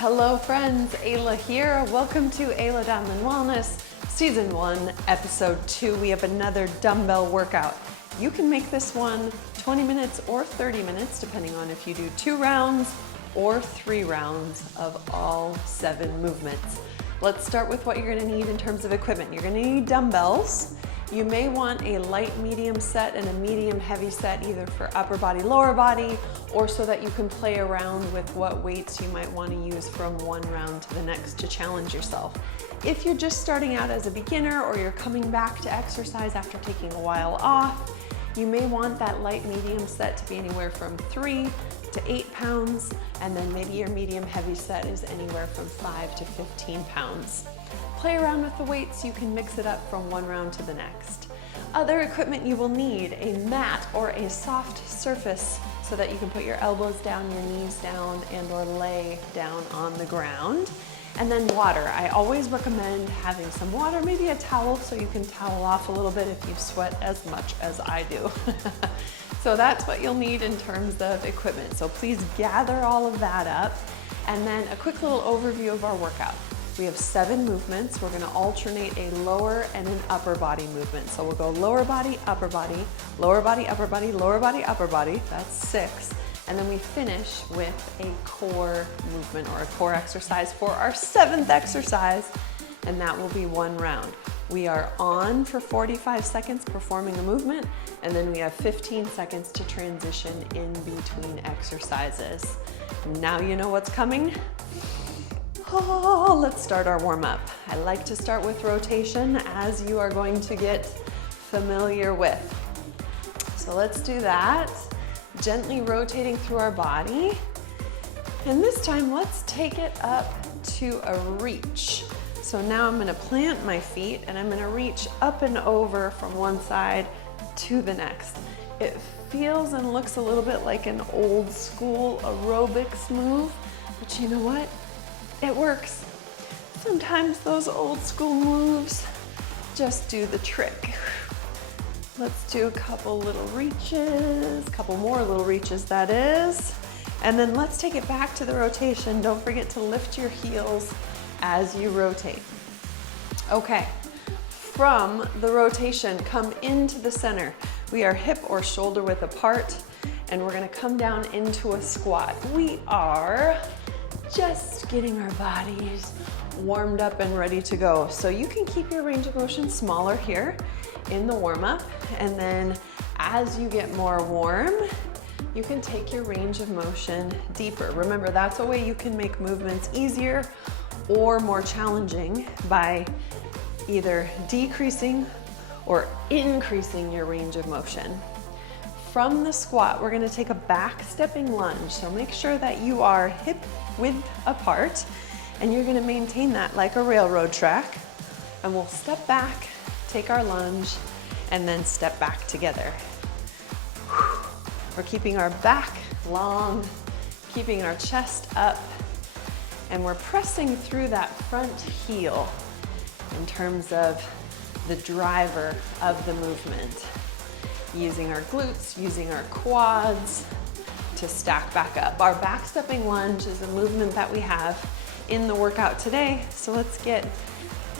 Hello friends, Ayla here. Welcome to Ayla Down and Wellness, Season 1, Episode 2. We have another dumbbell workout. You can make this one 20 minutes or 30 minutes, depending on if you do 2 rounds or 3 rounds of all 7 movements. Let's start with what you're gonna need in terms of equipment. You're gonna need dumbbells. You may want a light medium set and a medium heavy set, either for upper body, lower body, or so that you can play around with what weights you might want to use from one round to the next to challenge yourself. If you're just starting out as a beginner or you're coming back to exercise after taking a while off, you may want that light medium set to be anywhere from 3 to 8 pounds, and then maybe your medium heavy set is anywhere from 5 to 15 pounds. Play around with the weights, you can mix it up from one round to the next. Other equipment you will need: a mat or a soft surface so that you can put your elbows down, your knees down, and or lay down on the ground. And then water. I always recommend having some water, maybe a towel so you can towel off a little bit if you sweat as much as I do. So that's what you'll need in terms of equipment. So please gather all of that up. And then a quick little overview of our workout. We have 7 movements. We're gonna alternate a lower and an upper body movement. So we'll go lower body, upper body, lower body, upper body, lower body, upper body. That's 6. And then we finish with a core movement or a core exercise for our 7th exercise, and that will be 1 round. We are on for 45 seconds performing a movement, and then we have 15 seconds to transition in between exercises. Now you know what's coming. Oh, let's start our warm-up. I like to start with rotation, as you are going to get familiar with. So let's do that. Gently rotating through our body. And this time, let's take it up to a reach. So now I'm gonna plant my feet and I'm gonna reach up and over from one side to the next. It feels and looks a little bit like an old school aerobics move, but you know what? It works. Sometimes those old school moves just do the trick. Let's do a couple little reaches, a couple more little reaches that is. And then let's take it back to the rotation. Don't forget to lift your heels as you rotate. Okay, from the rotation, come into the center. We are hip or shoulder width apart, and we're gonna come down into a squat. We are just getting our bodies warmed up and ready to go. So you can keep your range of motion smaller here in the warm-up, and then as you get more warm, you can take your range of motion deeper. Remember, that's a way you can make movements easier or more challenging, by either decreasing or increasing your range of motion. From the squat, we're gonna take a back stepping lunge. So make sure that you are hip width apart, and you're gonna maintain that like a railroad track. And we'll step back, take our lunge, and then step back together. We're keeping our back long, keeping our chest up, and we're pressing through that front heel in terms of the driver of the movement. Using our glutes, using our quads to stack back up. Our back stepping lunge is a movement that we have in the workout today. So let's get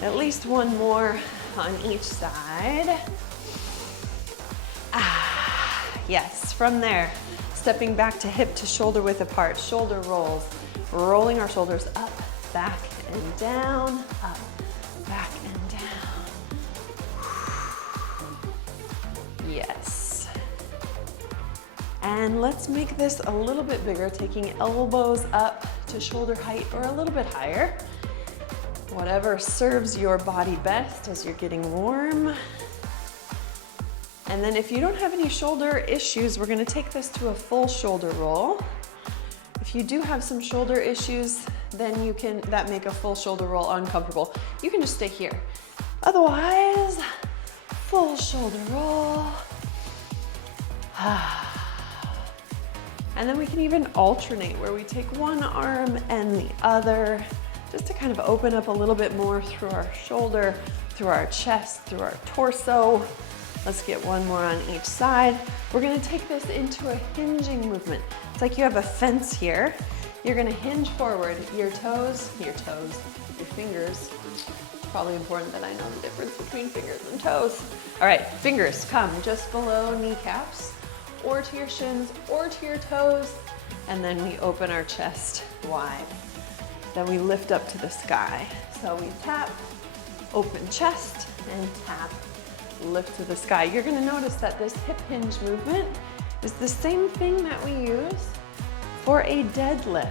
at least one more on each side. Yes, from there, stepping back to hip to shoulder width apart, shoulder rolls, rolling our shoulders up, back and down, up, back and down. Yes. And let's make this a little bit bigger, taking elbows up to shoulder height or a little bit higher. Whatever serves your body best as you're getting warm. And then if you don't have any shoulder issues, we're gonna take this to a full shoulder roll. If you do have some shoulder issues, then that make a full shoulder roll uncomfortable, you can just stay here. Otherwise, full shoulder roll. And then we can even alternate where we take one arm and the other, just to kind of open up a little bit more through our shoulder, through our chest, through our torso. Let's get one more on each side. We're gonna take this into a hinging movement. It's like you have a fence here, You're gonna hinge forward, your fingers. Probably important that I know the difference between fingers and toes. All right, fingers come just below kneecaps, or to your shins, or to your toes, and then we open our chest wide. Then we lift up to the sky. So we tap, open chest, and tap, lift to the sky. You're gonna notice that this hip hinge movement is the same thing that we use for a deadlift.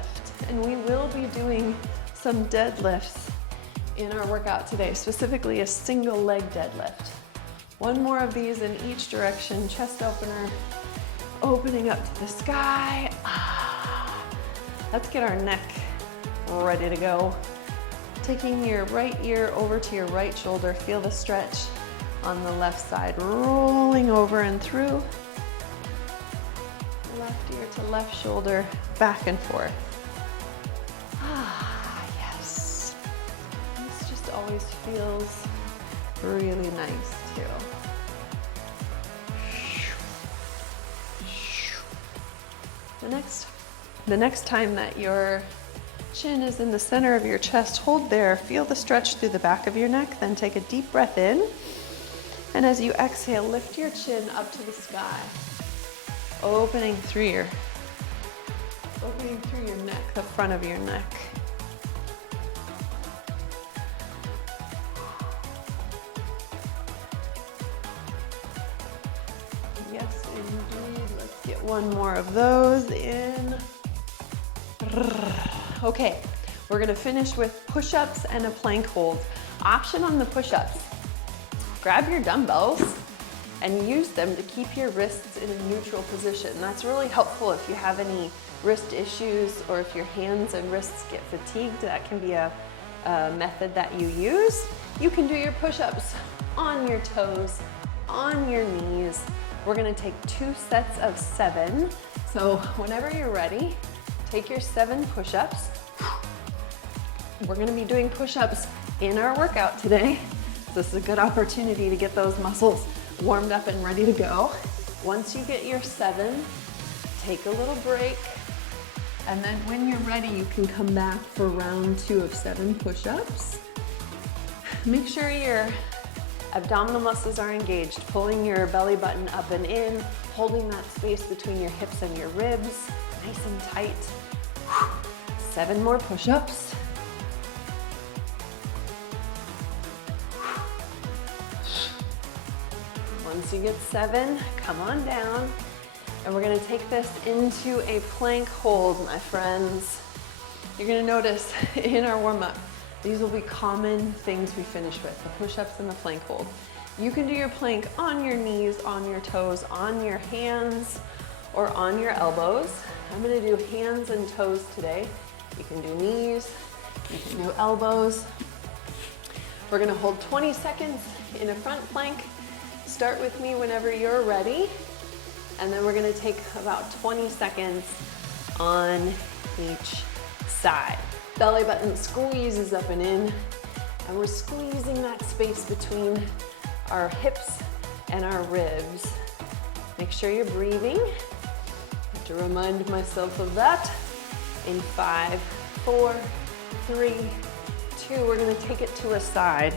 And we will be doing some deadlifts in our workout today, specifically a single leg deadlift. One more of these in each direction, chest opener, opening up to the sky. Let's get our neck ready to go. Taking your right ear over to your right shoulder, feel the stretch on the left side, rolling over and through. Left ear to left shoulder, back and forth. Yes. This just always feels really nice too. The next time that your chin is in the center of your chest, hold there, feel the stretch through the back of your neck, then take a deep breath in. And as you exhale, lift your chin up to the sky, opening through your neck, the front of your neck. Yes, indeed. Let's get one more of those in. Okay, we're gonna finish with push-ups and a plank hold. Option on the push-ups. Grab your dumbbells and use them to keep your wrists in a neutral position. That's really helpful if you have any wrist issues or if your hands and wrists get fatigued. That can be a method that you use. You can do your push-ups on your toes, on your knees. We're gonna take 2 sets of 7. So whenever you're ready, take your 7 push-ups. We're gonna be doing push-ups in our workout today. This is a good opportunity to get those muscles warmed up and ready to go. Once you get your 7, take a little break. And then when you're ready, you can come back for round 2 of 7 push-ups. Make sure your abdominal muscles are engaged, pulling your belly button up and in, holding that space between your hips and your ribs, nice and tight. 7 more push-ups. Once you get 7, come on down. And we're gonna take this into a plank hold, my friends. You're gonna notice in our warm-up, these will be common things we finish with, the push-ups and the plank hold. You can do your plank on your knees, on your toes, on your hands, or on your elbows. I'm gonna do hands and toes today. You can do knees, you can do elbows. We're gonna hold 20 seconds in a front plank. Start with me whenever you're ready. And then we're gonna take about 20 seconds on each side. Belly button squeezes up and in, and we're squeezing that space between our hips and our ribs. Make sure you're breathing. I have to remind myself of that. In 5, 4, 3, 2, we're gonna take it to a side.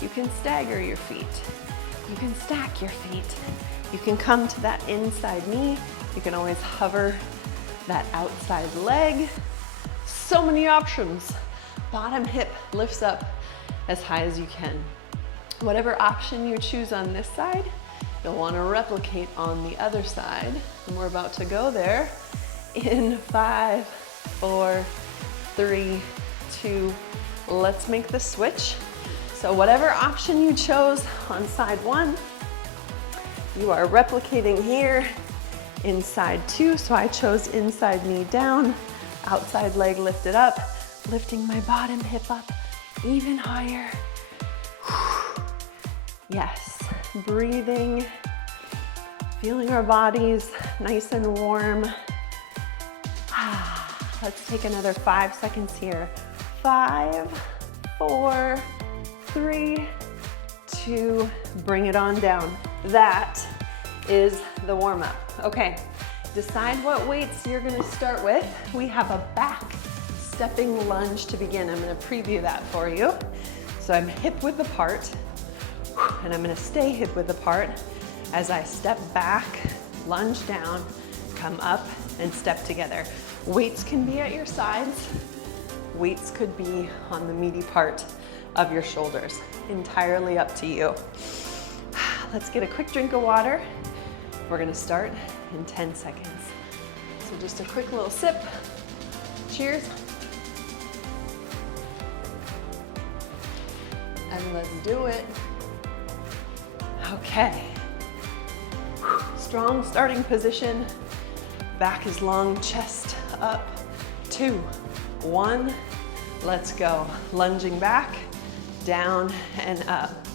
You can stagger your feet. You can stack your feet. You can come to that inside knee. You can always hover that outside leg. So many options. Bottom hip lifts up as high as you can. Whatever option you choose on this side, you'll want to replicate on the other side. And we're about to go there in 5, 4, 3, 2, let's make the switch. So whatever option you chose on side 1, you are replicating here in side 2. So I chose inside knee down, outside leg lifted up, lifting my bottom hip up even higher. Yes, breathing, feeling our bodies nice and warm. Let's take another 5 seconds here. 5, 4, 3, 2, bring it on down. That is the warm-up. Okay, Decide what weights you're gonna start with. We have a back stepping lunge to begin. I'm gonna preview that for you. So I'm hip width apart, and I'm gonna stay hip width apart as I step back, lunge down, come up, and step together. Weights can be at your sides. Weights could be on the meaty part of your shoulders. Entirely up to you. Let's get a quick drink of water. We're gonna start in 10 seconds. So just a quick little sip. Cheers. And let's do it. Okay. Strong starting position. Back is long, chest up. 2, 1, let's go. Lunging back, down and up.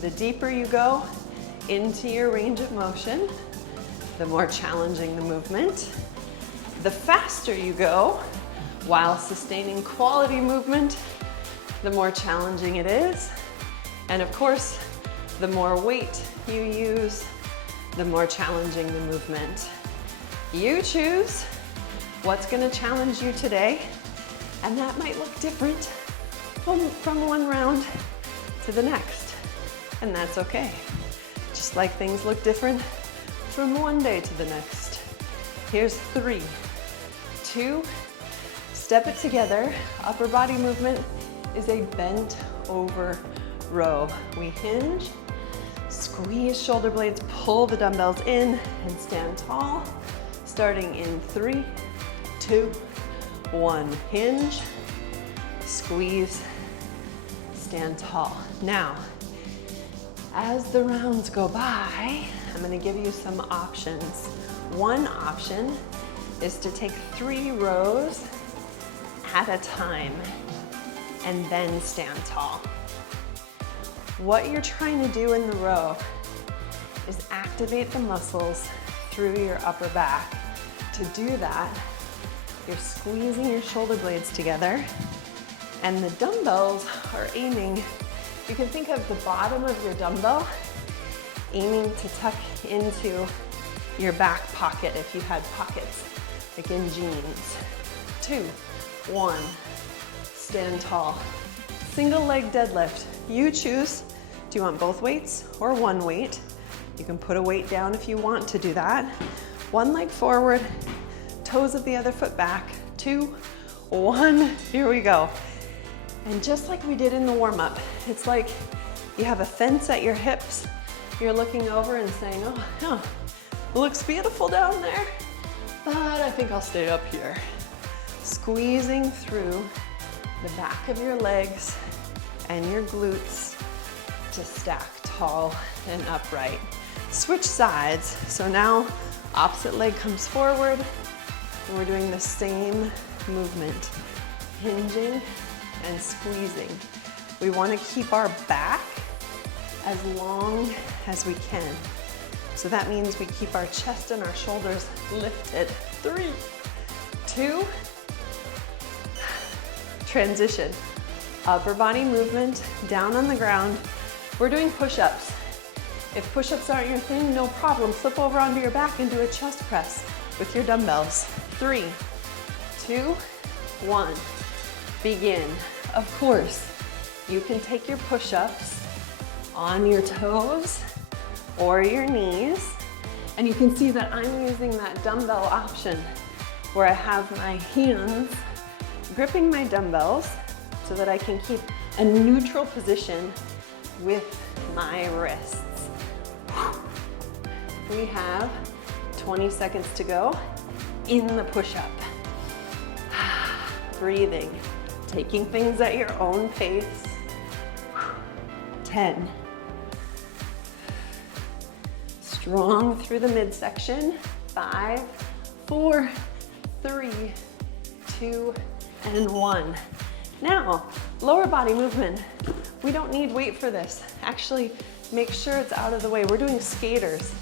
The deeper you go into your range of motion, the more challenging the movement. The faster you go while sustaining quality movement, the more challenging it is. And of course, the more weight you use, the more challenging the movement. You choose what's gonna challenge you today, and that might look different from one round to the next, and that's okay. Just like things look different from one day to the next. Here's 3, 2, step it together. Upper body movement is a bent over row. We hinge, squeeze shoulder blades, pull the dumbbells in, and stand tall. Starting in 3, 2, 1. Hinge, squeeze, stand tall. Now, as the rounds go by, I'm gonna give you some options. One option is to take 3 rows at a time and then stand tall. What you're trying to do in the row is activate the muscles through your upper back. To do that, you're squeezing your shoulder blades together, and the dumbbells are aiming. You can think of the bottom of your dumbbell aiming to tuck into your back pocket if you had pockets, like in jeans. 2, 1, stand tall. Single leg deadlift. You choose, do you want both weights or one weight? You can put a weight down if you want to do that. One leg forward, toes of the other foot back. 2, 1, here we go. And just like we did in the warm-up, it's like you have a fence at your hips. You're looking over and saying, oh, it looks beautiful down there, but I think I'll stay up here. Squeezing through the back of your legs and your glutes to stack tall and upright. Switch sides. So now opposite leg comes forward, and we're doing the same movement, hinging and squeezing. We want to keep our back as long as we can. So that means we keep our chest and our shoulders lifted. 3, 2, transition. Upper body movement, down on the ground. We're doing push-ups. If push-ups aren't your thing, no problem. Flip over onto your back and do a chest press with your dumbbells. 3, 2, 1. Begin. Of course, you can take your push-ups on your toes or your knees, and you can see that I'm using that dumbbell option where I have my hands gripping my dumbbells so that I can keep a neutral position with my wrists. We have 20 seconds to go in the push-up. Breathing, taking things at your own pace. 10. Strong through the midsection. 5, 4, 3, 2, and 1. Now, lower body movement. We don't need weight for this. Actually, make sure it's out of the way. We're doing skaters.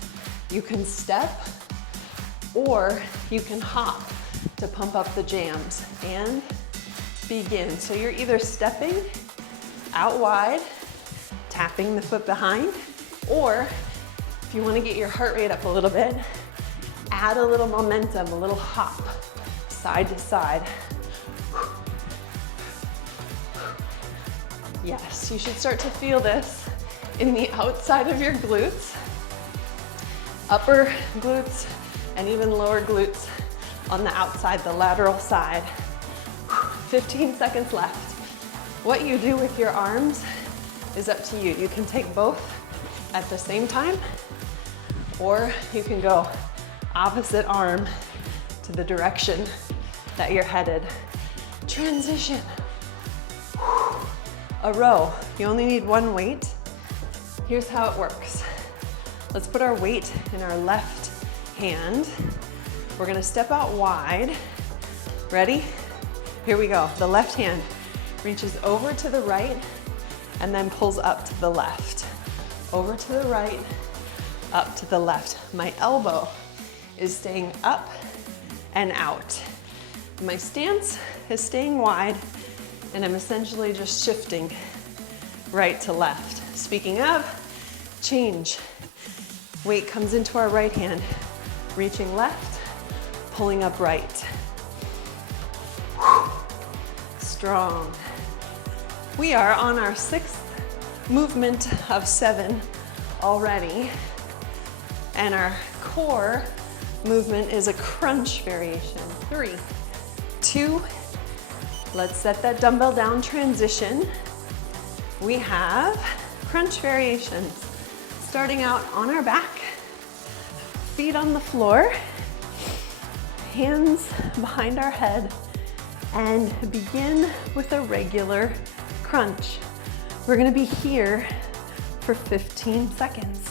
You can step or you can hop to pump up the jams and begin. So you're either stepping out wide, tapping the foot behind, or if you want to get your heart rate up a little bit, add a little momentum, a little hop, side to side. Yes, you should start to feel this in the outside of your glutes, upper glutes, and even lower glutes on the outside, the lateral side. 15 seconds left. What you do with your arms is up to you. You can take both at the same time, or you can go opposite arm to the direction that you're headed. Transition. A row. You only need one weight. Here's how it works. Let's put our weight in our left hand. We're gonna step out wide. Ready? Here we go. The left hand reaches over to the right and then pulls up to the left. Over to the right, up to the left. My elbow is staying up and out. My stance is staying wide, and I'm essentially just shifting right to left. Speaking of, change. Weight comes into our right hand, reaching left, pulling up right. Strong. We are on our 6th movement of 7 already, and our core movement is a crunch variation. 3, 2, let's set that dumbbell down, transition. We have crunch variations. Starting out on our back, feet on the floor, hands behind our head, and begin with a regular crunch. We're gonna be here for 15 seconds.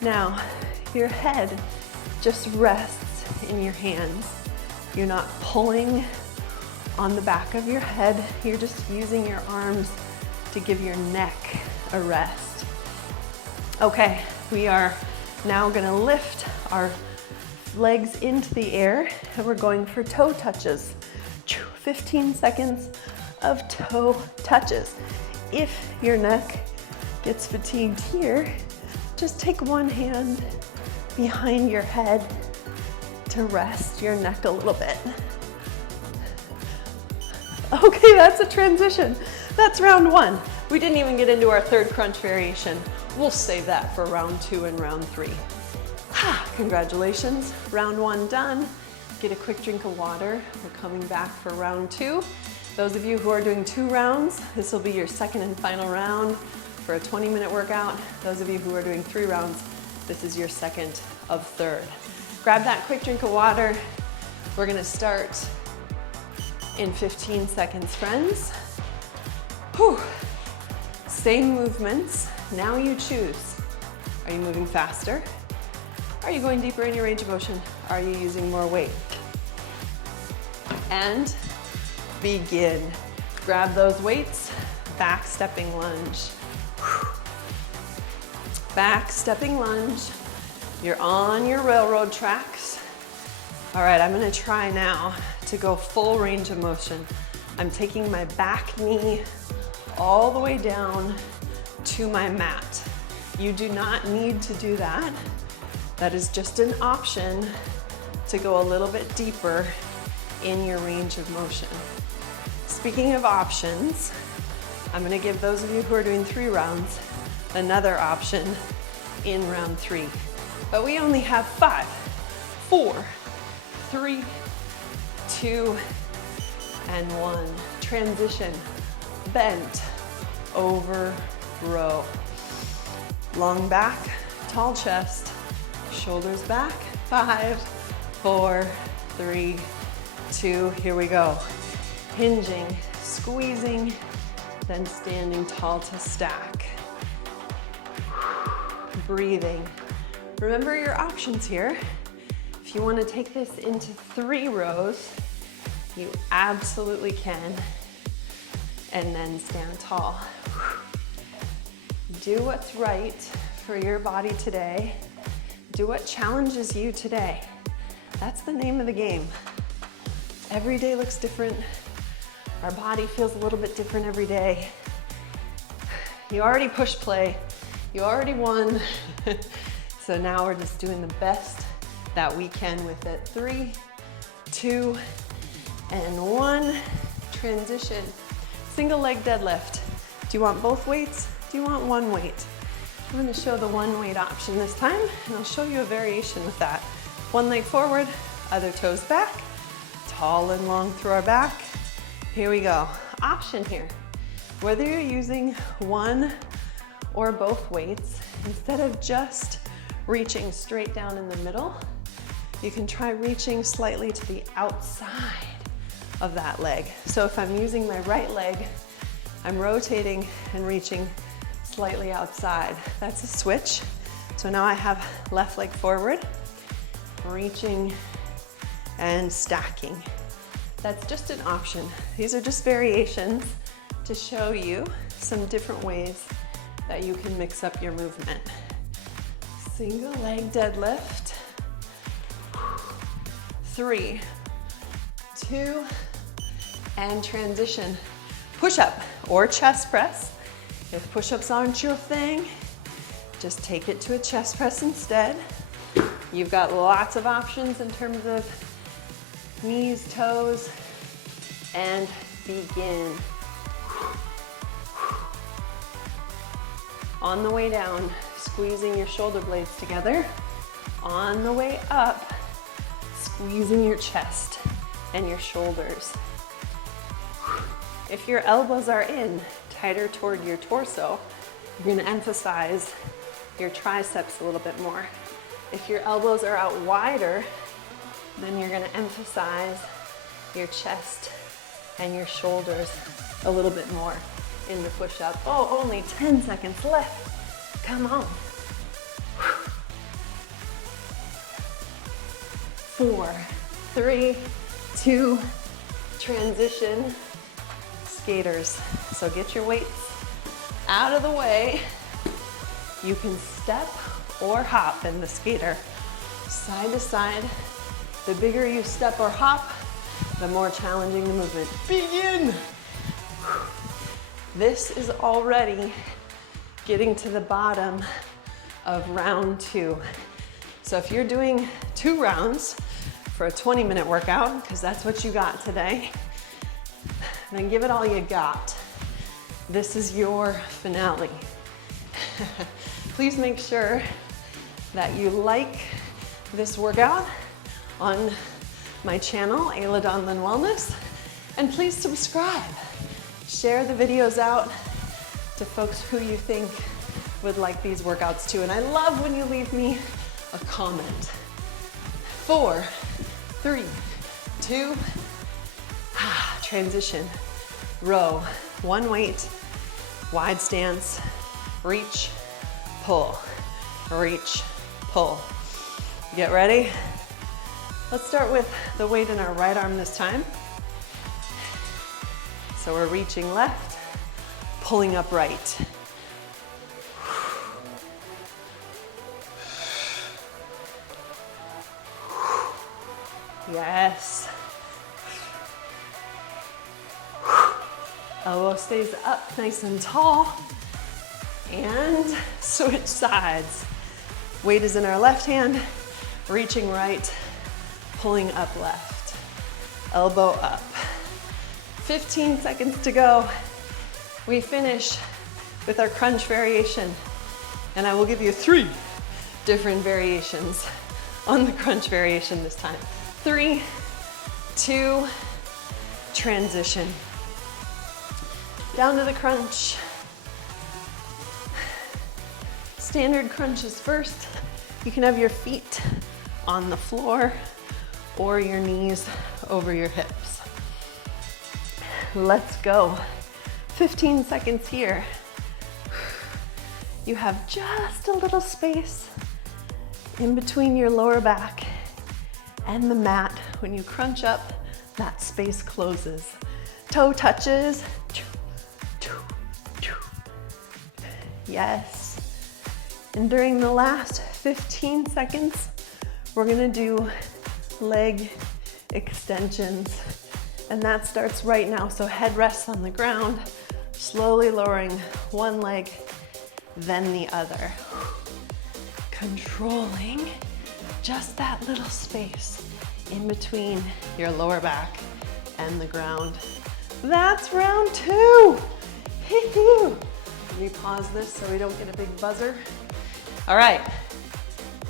Now, your head just rests in your hands. You're not pulling on the back of your head. You're just using your arms to give your neck a rest. Okay, we are now gonna lift our legs into the air, and we're going for toe touches. 15 seconds of toe touches. If your neck gets fatigued here, just take one hand behind your head to rest your neck a little bit. Okay, that's a transition. That's round 1. We didn't even get into our 3rd crunch variation. We'll save that for round 2 and round 3. Congratulations, round 1 done. Get a quick drink of water. We're coming back for round 2. Those of you who are doing 2 rounds, this will be your 2nd and final round for a 20-minute workout. Those of you who are doing 3 rounds, this is your 2nd of 3rd. Grab that quick drink of water. We're gonna start in 15 seconds, friends. Whew. Same movements, now you choose. Are you moving faster? Are you going deeper in your range of motion? Are you using more weight? And begin. Grab those weights, back stepping lunge. Back stepping lunge. You're on your railroad tracks. All right, I'm gonna try now to go full range of motion. I'm taking my back knee all the way down to my mat. You do not need to do that. That is just an option to go a little bit deeper in your range of motion. Speaking of options, I'm gonna give those of you who are doing 3 rounds another option in round 3. But we only have 5, 4, 3, 2, and 1. Transition, bent, over, row. Long back, tall chest, shoulders back. 5, 4, 3, 2, here we go. Hinging, squeezing, then standing tall to stack. Breathing. Remember your options here. If you want to take this into 3 rows, you absolutely can. And then stand tall. Do what's right for your body today. Do what challenges you today. That's the name of the game. Every day looks different. Our body feels a little bit different every day. You already pushed play. You already won. So now we're just doing the best that we can with it. 3, 2, and 1. Transition. Single leg deadlift. Do you want both weights? Do you want one weight? I'm going to show the one weight option this time, and I'll show you a variation with that. One leg forward, other toes back, tall and long through our back. Here we go. Option here. Whether you're using one or both weights, instead of just reaching straight down in the middle, you can try reaching slightly to the outside of that leg. So if I'm using my right leg, I'm rotating and reaching slightly outside. That's a switch. So now I have left leg forward, reaching and stacking. That's just an option. These are just variations to show you some different ways that you can mix up your movement. Single leg deadlift. 3, 2, and transition. Push-up or chest press. If push-ups aren't your thing, just take it to a chest press instead. You've got lots of options in terms of knees, toes, and begin. On the way down, squeezing your shoulder blades together. On the way up, squeezing your chest and your shoulders. If your elbows are in, tighter toward your torso, you're gonna emphasize your triceps a little bit more. If your elbows are out wider, then you're gonna emphasize your chest and your shoulders a little bit more in the push-up. Oh, only 10 seconds left. Come on. 4, 3, 2, transition. Skaters. So get your weights out of the way. You can step or hop in the skater. Side to side. The bigger you step or hop, the more challenging the movement. Begin! This is already getting to the bottom of round 2. So if you're doing 2 rounds for a 20-minute workout, because that's what you got today, then give it all you got. This is your finale. Please make sure that you like this workout on my channel, Ayla Donlin Wellness, and please subscribe. Share the videos out to folks who you think would like these workouts too. And I love when you leave me a comment. 4, 3, 2, transition. Row, one weight, wide stance, reach, pull, reach, pull. Get ready? Let's start with the weight in our right arm this time. So we're reaching left, pulling up right. Yes. Elbow stays up nice and tall. And switch sides. Weight is in our left hand, reaching right, pulling up left. Elbow up. 15 seconds to go. We finish with our crunch variation. And I will give you 3 different variations on the crunch variation this time. 3, 2, transition. Down to the crunch. Standard crunches first. You can have your feet on the floor or your knees over your hips. Let's go. 15 seconds here. You have just a little space in between your lower back and the mat. When you crunch up, that space closes. Toe touches. Yes. And during the last 15 seconds, we're gonna do leg extensions. And that starts right now. So head rests on the ground, slowly lowering one leg, then the other. Controlling Just that little space in between your lower back and the ground. That's round 2. Let me pause this so we don't get a big buzzer. All right,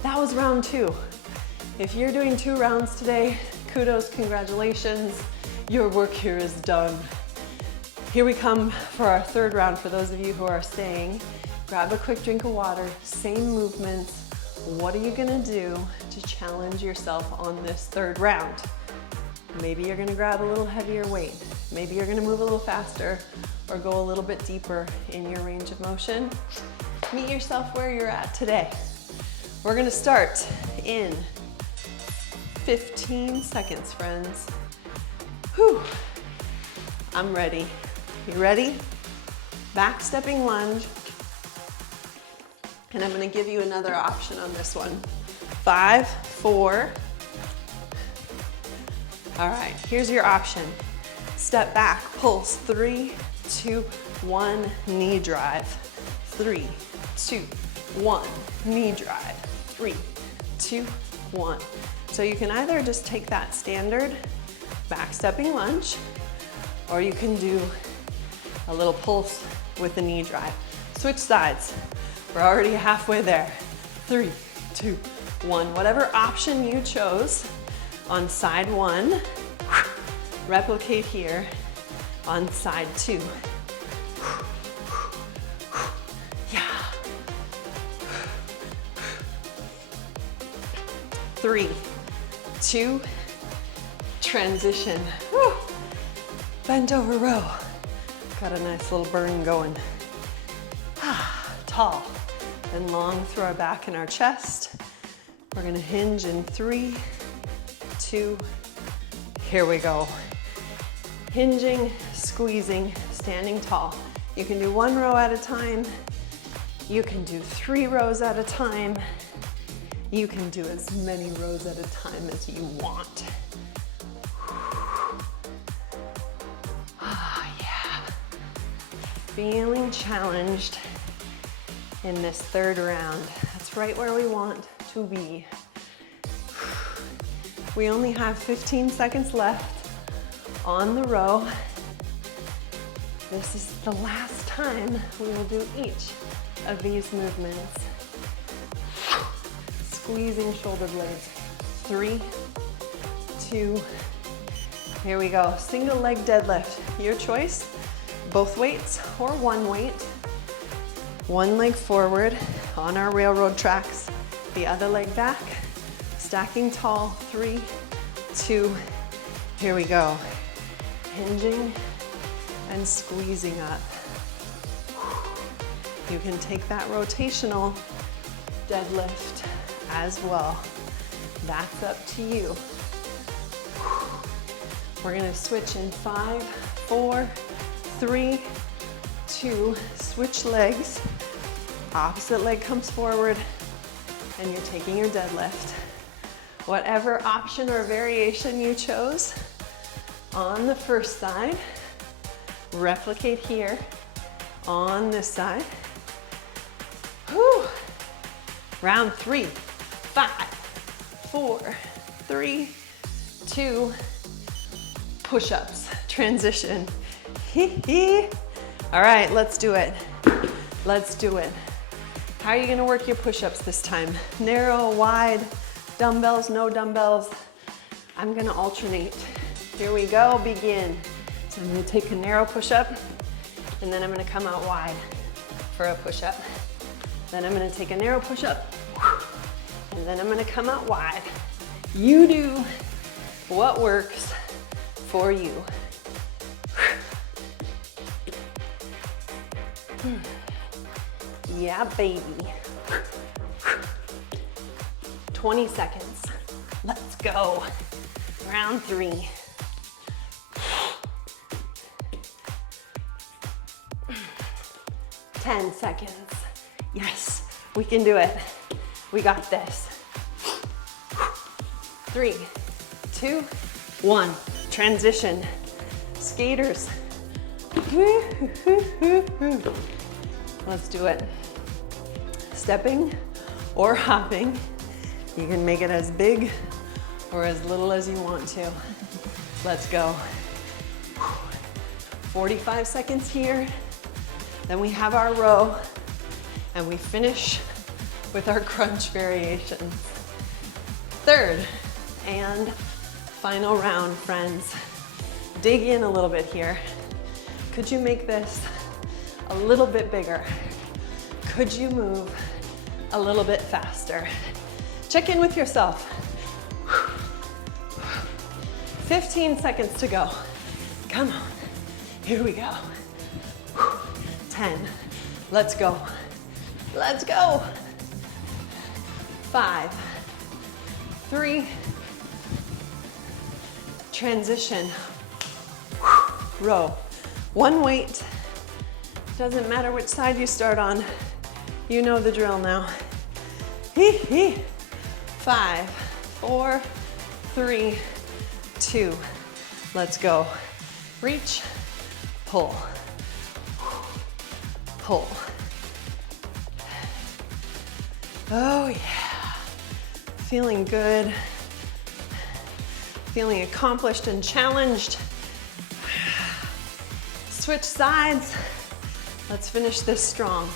that was round 2. If you're doing 2 rounds today, kudos, congratulations. Your work here is done. Here we come for our 3rd round. For those of you who are staying, grab a quick drink of water, same movements. What are you gonna do to challenge yourself on this 3rd round? Maybe you're gonna grab a little heavier weight. Maybe you're gonna move a little faster or go a little bit deeper in your range of motion. Meet yourself where you're at today. We're gonna start in 15 seconds, friends. Whew. I'm ready. You ready? Back stepping lunge. And I'm gonna give you another option on this one. 5, 4. All right, here's your option. Step back, pulse, 3, 2, 1, knee drive. 3, 2, 1, knee drive. 3, 2, 1. So you can either just take that standard back stepping lunge, or you can do a little pulse with the knee drive. Switch sides. We're already halfway there. 3, 2, 1. Whatever option you chose on side 1, replicate here on side 2. Yeah. 3, 2, transition. Woo. Bent over row. Got a nice little burn going. Tall and long through our back and our chest. We're gonna hinge in 3, 2, here we go. Hinging, squeezing, standing tall. You can do 1 row at a time. You can do 3 rows at a time. You can do as many rows at a time as you want. Ah, yeah. Feeling challenged in this 3rd round. That's right where we want to be. We only have 15 seconds left on the row. This is the last time we will do each of these movements. Squeezing shoulder blades. 3, 2, here we go. Single leg deadlift, your choice. Both weights or 1 weight. 1 leg forward on our railroad tracks, the other leg back, stacking tall. 3, 2, here we go. Hinging and squeezing up. You can take that rotational deadlift as well. That's up to you. We're gonna switch in 5, 4, 3, 2, switch legs. Opposite leg comes forward and you're taking your deadlift. Whatever option or variation you chose on the first side, replicate here on this side. Whew. Round 3, 5, 4, 3, 2, push-ups, transition. All right, let's do it. Let's do it. How are you gonna work your push-ups this time? Narrow, wide, dumbbells, no dumbbells. I'm gonna alternate. Here we go, begin. So I'm gonna take a narrow push-up, and then I'm gonna come out wide for a push-up. Then I'm gonna take a narrow push-up, and then I'm gonna come out wide. You do what works for you. Yeah, baby. 20 seconds. Let's go. Round 3. Ten seconds. Yes, we can do it. We got this. 3, 2, 1. Transition. Skaters. Let's do it. Stepping or hopping You can make it as big or as little as you want to. Let's go. 45 seconds here. Then we have our row, and we finish with our crunch variations. Third and final round, friends. Dig in a little bit here. Could you make this a little bit bigger? Could you move a little bit faster? Check in with yourself. 15 seconds to go. Come on, here we go. 10, let's go. Let's go. 5, 3, transition, row. One weight, doesn't matter which side you start on. You know the drill now. 5, 4, 3, 2, let's go. Reach, pull, pull. Oh yeah, feeling good, feeling accomplished and challenged. Switch sides. Let's finish this strong.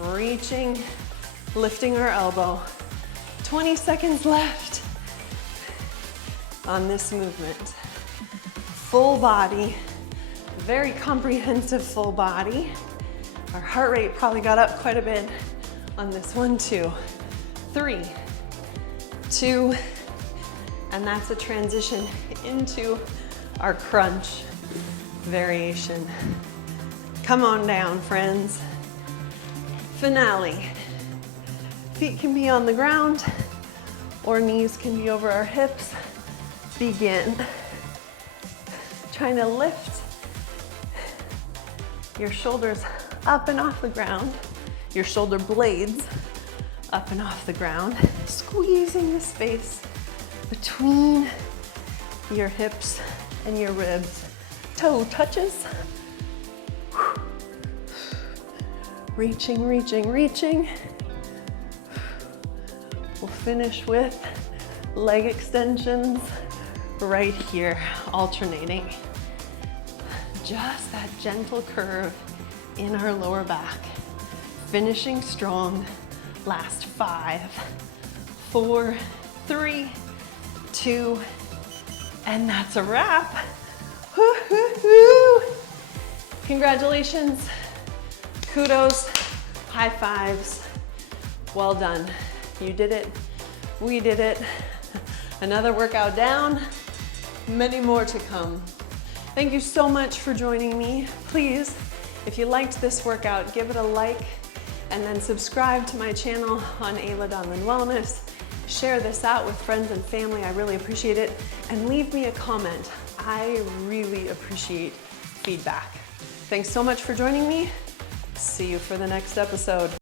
Reaching, lifting our elbow. 20 seconds left on this movement. Full body, very comprehensive full body. Our heart rate probably got up quite a bit on this one too. 3, 2, and that's a transition into our crunch variation. Come on down, friends. Finale. Feet can be on the ground or knees can be over our hips. Begin. Trying to lift your shoulders up and off the ground, your shoulder blades up and off the ground, squeezing the space between your hips and your ribs. Toe touches. Reaching, reaching, reaching. We'll finish with leg extensions right here, alternating. Just that gentle curve in our lower back. Finishing strong. Last 5, 4, 3, 2, and that's a wrap. Woo-hoo-hoo. Congratulations, kudos, high fives, well done. You did it, we did it. Another workout down, many more to come. Thank you so much for joining me. Please, if you liked this workout, give it a like and then subscribe to my channel on Ayla Donlin Wellness. Share this out with friends and family, I really appreciate it. And leave me a comment. I really appreciate feedback. Thanks so much for joining me. See you for the next episode.